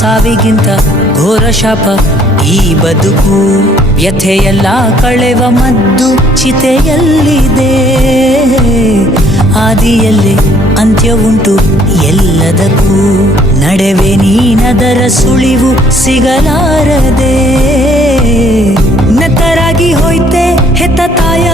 ಸಾವಿಗಿಂತ ಘೋರ ಶಾಪ ಈ ಬದುಕು. ವ್ಯಥೆಯೆಲ್ಲ ಕಳೆವ ಮದ್ದು ಚಿತೆಯಲ್ಲಿದೆ. ಆದಿಯಲ್ಲೇ ಅಂತ್ಯ ಉಂಟು ಎಲ್ಲದಕ್ಕೂ. ನಡೆವೆ ನೀನದರ ಸುಳಿವು ಸಿಗಲಾರದೆ. ನೆತ್ತರಾಗಿ ಹೋಯ್ತೆ ಹೆತ್ತ ತಾಯ